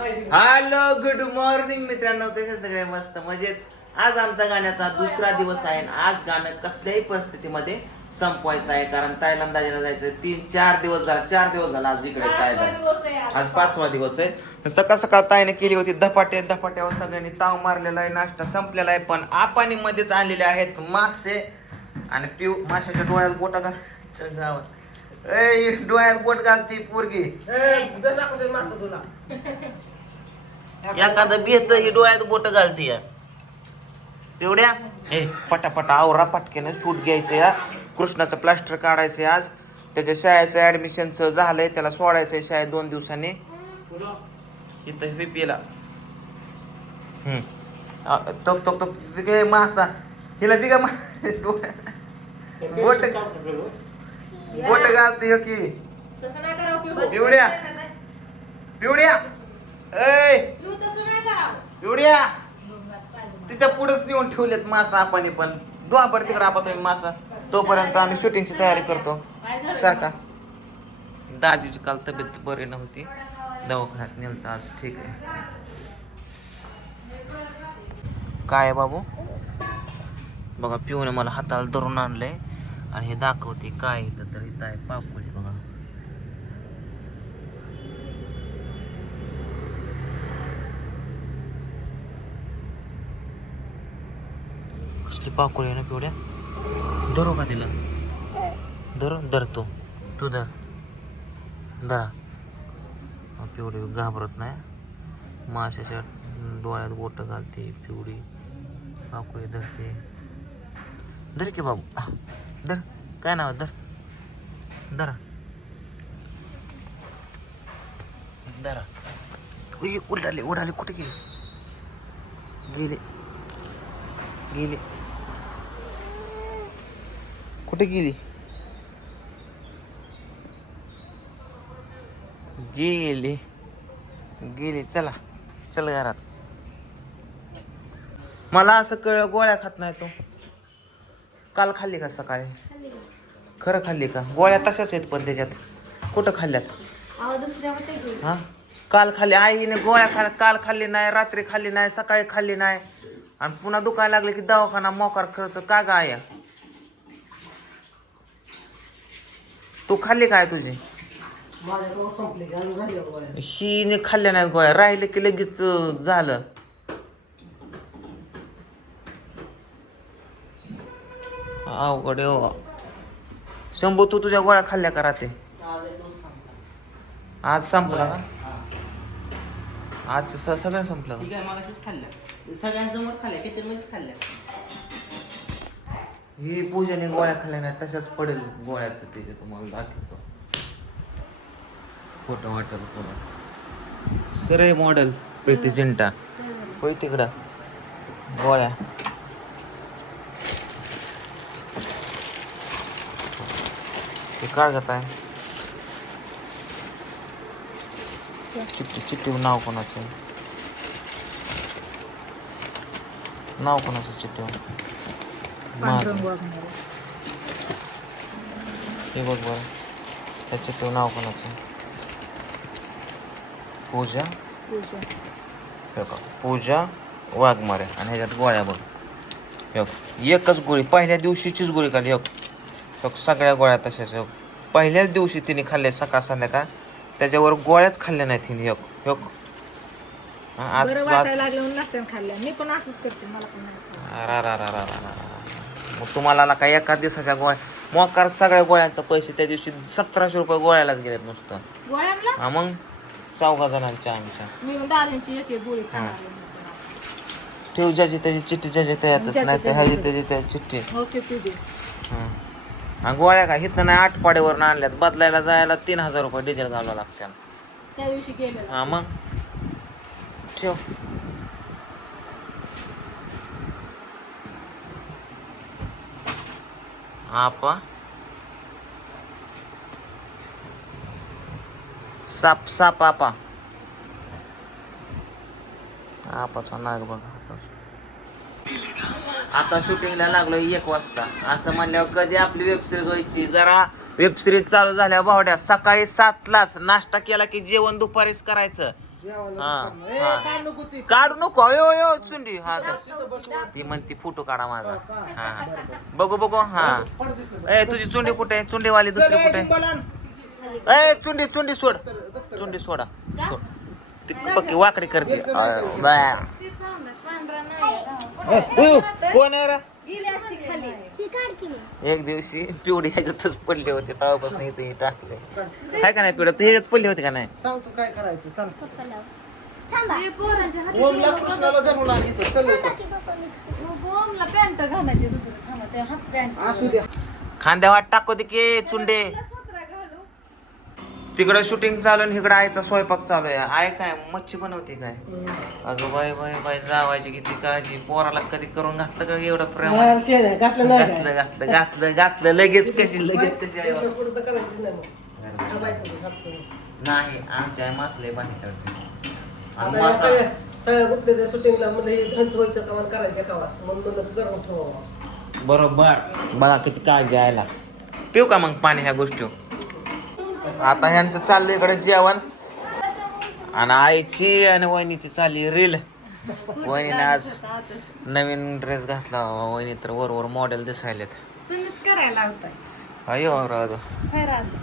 Hello good morning मित्रांनो. कसे सगळे? मस्त मजेत. आज आमचा गाण्याचा दुसरा दिवस आहे आणि आज गाणं कसल्याही परिस्थितीमध्ये संपवायचं आहे. कारण तायलंद जायचं तीन चार दिवस झाला चार दिवस झाला आज इकडे तायलंड आज. पाचवा दिवस आहे. सकाळ सकाळ ताईने केली होती? धपाटे धपाट्यावर सगळ्यांनी ताव मारलेला आहे. नाश्ता संपलेला आहे. पण आपानी मध्येच आणलेले आहेत मासे आणि पिऊ माशाच्या डोळ्यात बोटा घाल गावात. डोळ्यात बोट घालती पोरगी. एखादं बेत ही डोळ्यात बोट घालती या. पिवड्या ए पटापटा आवरा पटकेनं शूट घ्यायचं या. कृष्णाचं प्लास्टर काढायचं आज. त्याच्या शाळेचं ऍडमिशनचं झालंय त्याला सोडायचंय शाळेत दोन दिवसांनी. इथं तक तक तिथे मासा. हिला तिघा मा बोट बोट घालते हो की. पिवड्या पिवड्या ऐ! पिऊ तसं नाही करावं. पिवड्या तिच्या पुढेच नेऊन ठेवलेत मासा आपण पण. द्वापर तिकडे आपण तुम्ही मासा. तोपर्यंत आम्ही शूटिंगची तयारी करतो? सारखा. दाजीची काल तब्येत बरी नव्हती. दवाखान्यात नेलतं आज. ठीक आहे. काय आहे बाबू? बघा पिऊने मला हाताला धरून आणलंय. आणि हे दाखवते काय इथं तर. इथं आहे पापडी बघा. कसली पाकोळी आहे ना पिवड्या धरू का तिला? धर धरतो तू. धर. धरा. पिवडी घाबरत नाही. माशाच्या डोळ्यात बोट घालते पिवडी पाकोळी धरते. धर की बाबू. धर. काय नाव धर. धरा. धरा. उडाले उडाले. कुठे गेले? गेले. गेले. कुठे गेली? गेली. गेली. चला. चल घरात. मला असं कळ गोळ्या खात नाही तो. काल खाल्ली का सकाळी? खरं खाल्ली का? गोळ्या तशाच आहेत पण त्याच्यात. कुठं खाल्ल्यात. हा? काल खाल्ली. आईने गोळ्या खा काल खाल्ली नाही रात्री खाल्ली नाही सकाळी खाल्ली नाही. आणि पुन्हा दुखायला लागले की दवाखाना मोकार खर्च का गा तू खाल्ली काय तुझी? ही खाल्ल्या नाही गोळ्या. राहिले की लगेच झालं. अवघड हो. शंभू तू तुझ्या गोळ्या खाल्ल्या का रात्री? आज संपला. का? आज सगळं संपलं सगळ्यांसमोर खाल्ल्या. किचनमध्येच खाल्ल्या. हे पूजाने गोळ्या खाल्ल्या नाही तशाच पडेल गोळ्यात त्याच्या तुम्हाला दाखवतो. फोटो वाटेल पुढं सर मॉडेल प्रीती जिंटा. होय तिकडं. गोळ्या. हे काय घेत आहे चिठ्ठी चिठ्ठी नाव कोणाचं? आहे? नाव कोणाचं माझं. हे बघ बरं. त्याचे तो नाव कोणाचं? पूजा. हे बघ, पूजा वाघमारे. आणि ह्याच्यात गोळ्या बघ. हे बघ, एकच गोळी. पहिल्या दिवशीचीच गोळी एक बघ. सगळ्या गोळ्या तशाच. बघ. पहिल्याच दिवशी तिने खाल्ले सकाळ संध्याकाळ. त्याच्यावर गोळ्याच खाल्ल्या नाही तिने. हे बघ. हा, आज वाटायला लागलं नाश्त्यानं खाल्ल्या. मी पण असंच करते. मला पण मग तुम्हाला ना काय एका दिवसाच्या गोळ्या मोकार सगळ्या गोळ्यांचे पैसे त्या दिवशी सतराशे रुपये गोळ्यालाच गेलेत नुसतं. गोळ्यांना? हा मग? चौघा जणांच्या आमच्या. मी दादांची एक एक गोळी खाणार आहे. ठेव ज्याची त्याची चिठ्ठी ज्याची त्याच्यातच ज्याची नाही तर त्याची ह्याची त्याची त्याची चिठ्ठी. ओके पिऊ दे. हं. गोळ्या का? इथं नाही आठपाड्यावर आणल्यात. बदलायला जायला तीन हजार रुपये डिझेल घालावं लागतं त्या दिवशी गेलेलं. हा मग? ठेव. आपा साप साप आपा। आपाचा नाग बघा आता शूटिंगला लागलो एक वाजता. असं म्हणल्यावर कधी आपली वेबसिरीज व्हायची? जरा वेबसिरीज चालू झाल्या बावड्या सकाळी सातलाच नाश्ता केला की जेवण दुपारीच करायचं. हा. काढू नको अयो अयो चुंडी. हा तर ती म्हणती फोटो काढा माझा. हा हा बघू बघू हा. ए तुझी चुंडी कुठे आहे? चुंडीवाली दुसरी कुठे आहे? ए चुंडी चुंडी सोड. चुंडी सोडा सोड. ती पक्की वाकडी करते. कोण आहे रे? एक दिवशी पिवडी ह्याच्यातच पडले होते तेव्हापासून इथे टाकले काय का नाही पिवड्या तू ह्याच्यात पडली होती का नाही? सांग तू काय करायचं सांग. पोरांच्या हाती ओमला कृष्णाला धरून आण इथं चल लवकर. असू द्या. खांद्या वाट टाकू दे की चुंडे. तिकडं शूटिंग चालू आणि इकडं आईचा स्वयंपाक चालू आहे. आय काय मच्छी बनवते काय? अगं बाय बाय बाय जावायची किती काळजी. पोराला कधी करून घातलं का एवढं प्रेम घातलं घातलं घातलं घातलं घातलं. लगेच कशी लगेच कशी नाही आमच्या आई मासले पाणी करते. सगळ्या गुप्त त्या शूटिंगला म्हणलं हे व्हायचं कमान करायचं कवा म्हणून म्हणलं करून ठेवा. बरोबर. बघा किती काळजी यायला पिऊ का मग पाणी ह्या गोष्टी आता ह्यांचं चाललंय इकडे जेवण. आणि आईची आणि वहिनीची चालली रील वहिनीने आज नवीन ड्रेस घातला वहिनी तर वर वर मॉडेल दिसायलेत अयो हे राहत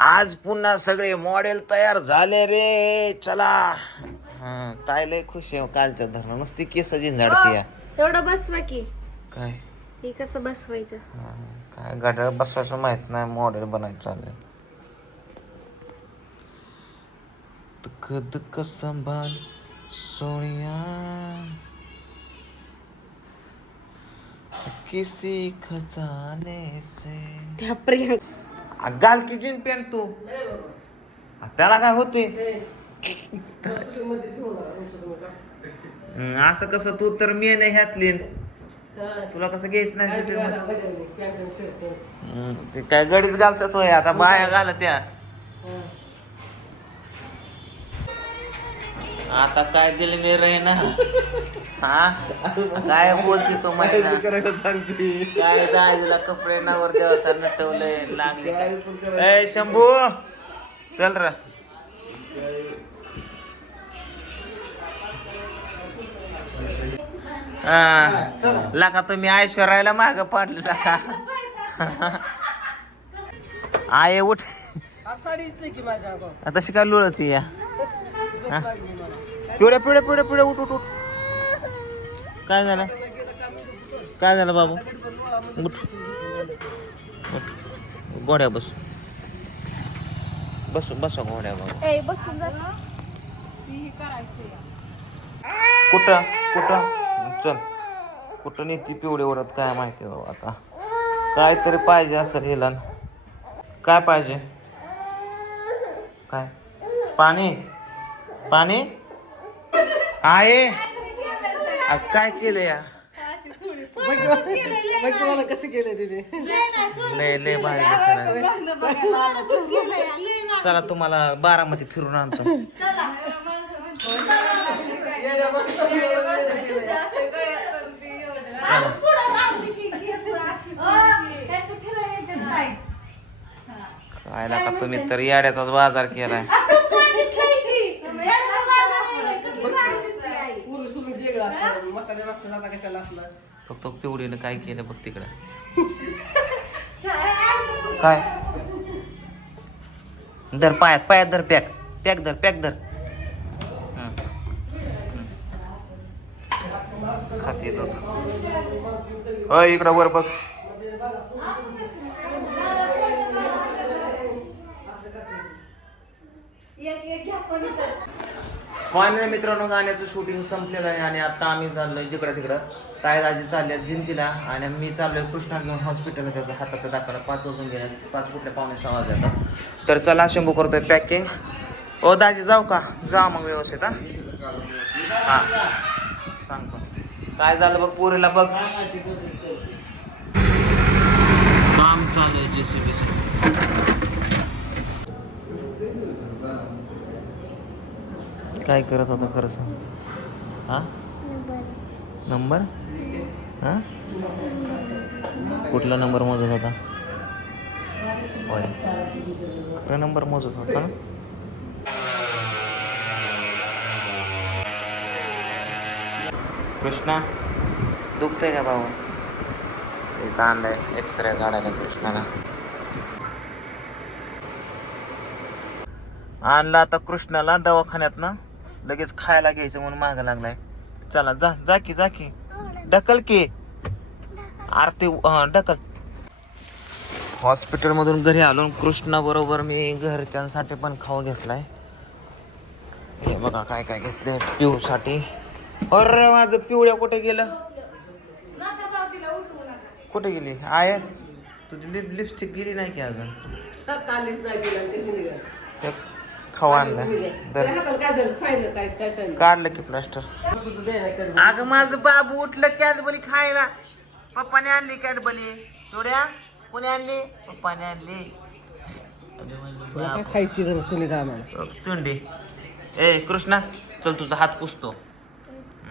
आज पुन्हा सगळे मॉडेल तयार झाले रे. चला. हा ताई लय खुश आहे कालच्या धरणं. नुसती केस झिंजाडते या. एवढं बसवा की. काय? हे कसं बसवायचं? हा, काय गाड्या बसवायचं माहीत नाही. मॉडेल बनायचं चाललंय. दुःख दुःख संभाल सोनिया। किसी खजाने से। त्या प्रियंका? आ, घाल की जीन पॅन्ट तू। आ, त्याला काय होते? हम्म, असं कसं तू तर मी नाही ह्यातली. तुला कसं घ्यायचं नाही? हम्म, ते काय गडीच घालतात होय आता बाया घालत आता काय दिलं मी रे ना? हा? काय बोलते तो महिना काय दाजीला कपडे नावर देवाचा नटवलंय लागले काय? ए शंभू! चल र. लाका तुम्ही ऐश्वर्याला माग पाडलेला का आय उठ. साडीच की माझ्या अगं. आता शिकाय लुळती या मला. पिवड्या पिवड्या पिवड्या पिवड्या उठ उठ उठ. काय झालं? काय झालं बाबू? उठ. उठ. गोड्या बस. बस बस गोड्या बाबू. ए बसून जा कुठं? कुठं? चल. कुठं नेती पिवळे ओढत काय माहिती बाबा आता. काहीतरी पाहिजे असं हिला काय पाहिजे? काय? पाणी? पाणी आहे. आज काय केलं या मला कसं केलं तिथे लय लय भारी दिसणार चला तुम्हाला बारामती फिरून आणतो. चला. काय का तुम्ही? तर याड्याचाच बाजार केलाय. माणसाला आता कशाला असलं? फक्त पिवडीनं काय केलं बघ तिकडं. काय? धर पायात पायात धर पॅक पॅक धर पॅक धर. हं. हं. खाते इकडं वर बघ. फायनल मित्रांनो गाण्याचं शूटिंग संपलेलं आहे आणि आता आम्ही चाललोय जिकडं तिकडं. तायदाजी दाजी जिंतीला आणि मी चाललोय कृष्णा घेऊन हॉस्पिटलला त्याचा हाताचा दाखवला पाच वाजून गेल्या पाच कुठल्या पावणे सहा वाजता तर चला शंभू करतोय पॅकिंग ओ दाजी जाऊ का? जा मग व्यवस्थित हा. सांगतो काय झालं बघ पोरीला बघ. काम चालू आहे जेसीबी काय करत होता खरं सांग. हां? नंबर हां? कुठला नंबर मोजत होता? होय. खरं नंबर मोजत होता? कृष्णा दुखतंय का भाऊ? ते आहे एक्सरे काढायला कृष्णाला. आणला आता कृष्णाला दवाखान्यात ना लगेच खायला घ्यायचं म्हणून माग लागलाय. चला जा जा की जा की. ढकल की. आरती ढकल. हॉस्पिटलमधून घरी आलो कृष्णा बरोबर मी घरच्यांसाठी पण खाऊ घेतलाय. हे बघा काय काय घेतलंय पिऊसाठी. अरे माझं पिवळ्या कुठे गेलं? कुठे गेली? आय तुझी लिप लिपस्टिक गेली नाही की अजून? खाऊ आणलं सांगितलं काढलं की प्लास्टर अगं माझं बाबू उठलं कॅडबली खायला. पप्पाने आणली कॅडबली थोड्या कोणी आणली? पप्पाने आणली. खायची गरज कोणी काय म्हणा चुंडी. ए कृष्णा चल तुझा हात पुसतो.